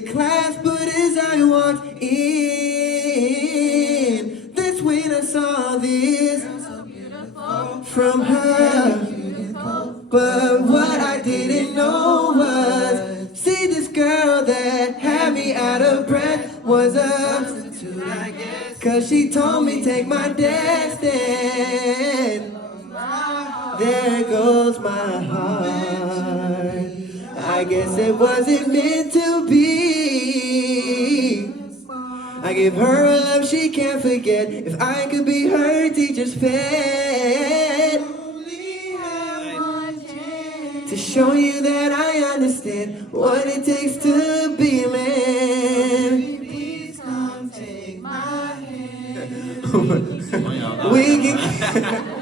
to class, but as I walked in, that's when I saw this from her. But what I didn't know was, see, this girl that had me out of breath was a substitute, I guess. Cause she told me take my destiny. There goes my heart. I guess it wasn't meant to be. I give her a love she can't forget. If I could be her teacher's pet, to show you that I understand what it takes to be a man. Please come take my hand. We can